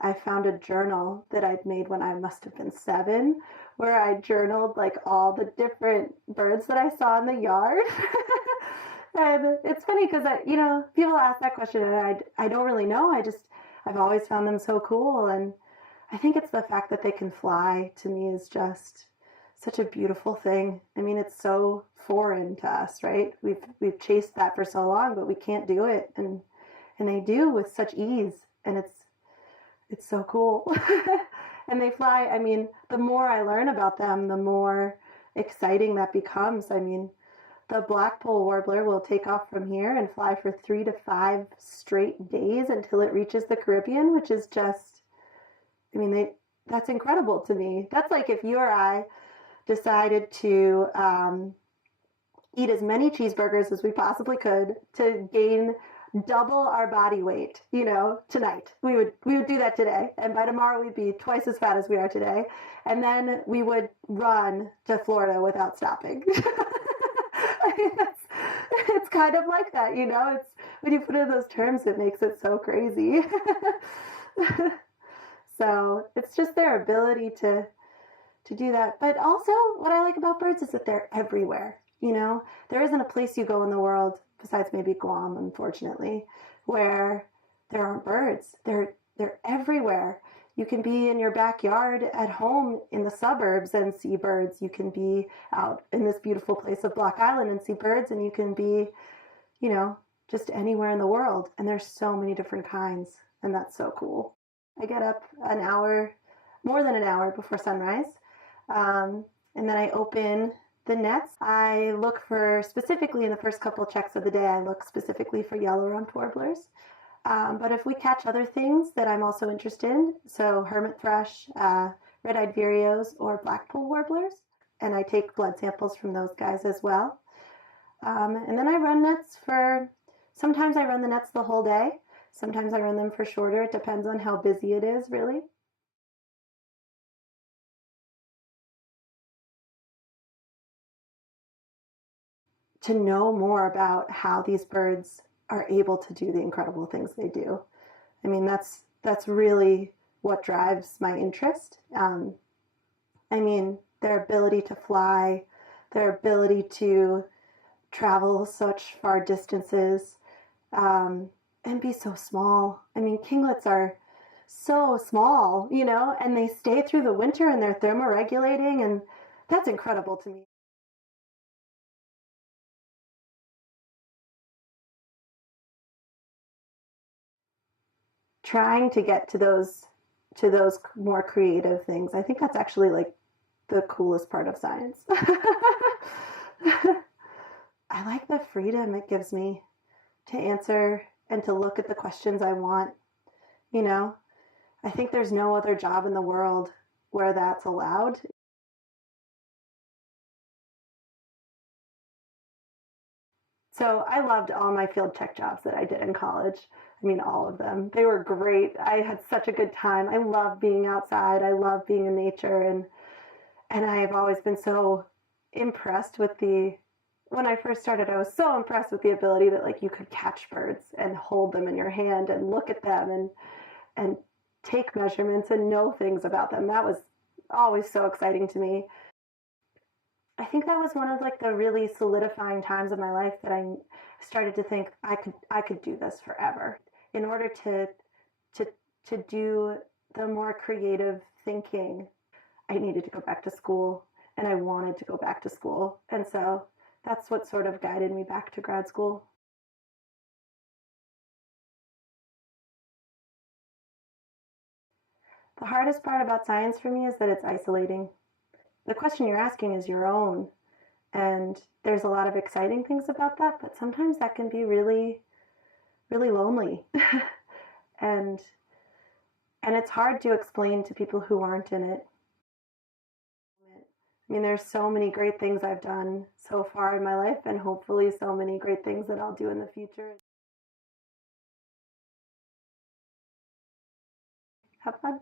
I found a journal that I'd made when I must have been 7, where I journaled like all the different birds that I saw in the yard. And it's funny because people ask that question and I don't really know. I've always found them so cool, and I think it's the fact that they can fly to me is just such a beautiful thing. I mean, it's so foreign to us, right? We've chased that for so long, but we can't do it, and they do with such ease, and it's so cool. And they fly. I mean, the more I learn about them, the more exciting that becomes. I mean, the blackpoll warbler will take off from here and fly for 3 to 5 straight days until it reaches the Caribbean, which is just, I mean, that's incredible to me. That's like if you or I decided to eat as many cheeseburgers as we possibly could to gain double our body weight, tonight. We would do that today. And by tomorrow we'd be twice as fat as we are today. And then we would run to Florida without stopping. I mean, it's kind of like that, it's when you put it in those terms, it makes it so crazy. So it's just their ability to do that. But also what I like about birds is that they're everywhere. There isn't a place you go in the world besides maybe Guam, unfortunately, where there aren't birds. They're everywhere. You can be in your backyard at home in the suburbs and see birds. You can be out in this beautiful place of Block Island and see birds, and you can be, just anywhere in the world. And there's so many different kinds, and that's so cool. I get up more than an hour before sunrise, and then I open the nets. I look for, specifically in the first couple of checks of the day, I look specifically for yellow-rumped warblers. But if we catch other things that I'm also interested in, so hermit thrush, red-eyed vireos, or blackpoll warblers, and I take blood samples from those guys as well. And then I run nets sometimes I run the nets the whole day. Sometimes I run them for shorter. It depends on how busy it is, really. To know more about how these birds are able to do the incredible things they do. I mean, that's really what drives my interest. I mean, their ability to fly, their ability to travel such far distances, and be so small. I mean, kinglets are so small, and they stay through the winter and they're thermoregulating, and that's incredible to me. Trying to get to those more creative things. I think that's actually like the coolest part of science. I like the freedom it gives me to answer and to look at the questions I want. I think there's no other job in the world where that's allowed. So I loved all my field tech jobs that I did in college. I mean, all of them. They were great. I had such a good time. I love being outside. I love being in nature. And I've always been so impressed with when I first started, I was so impressed with the ability that like you could catch birds and hold them in your hand and look at them and take measurements and know things about them. That was always so exciting to me. I think that was one of like the really solidifying times of my life that I started to think I could do this forever. In order to to do the more creative thinking, I needed to go back to school, and I wanted to go back to school. And so that's what sort of guided me back to grad school. The hardest part about science for me is that it's isolating. The question you're asking is your own, and there's a lot of exciting things about that, but sometimes that can be really, really lonely. and and it's hard to explain to people who aren't in it. I mean, there's so many great things I've done so far in my life, and hopefully so many great things that I'll do in the future. Have fun.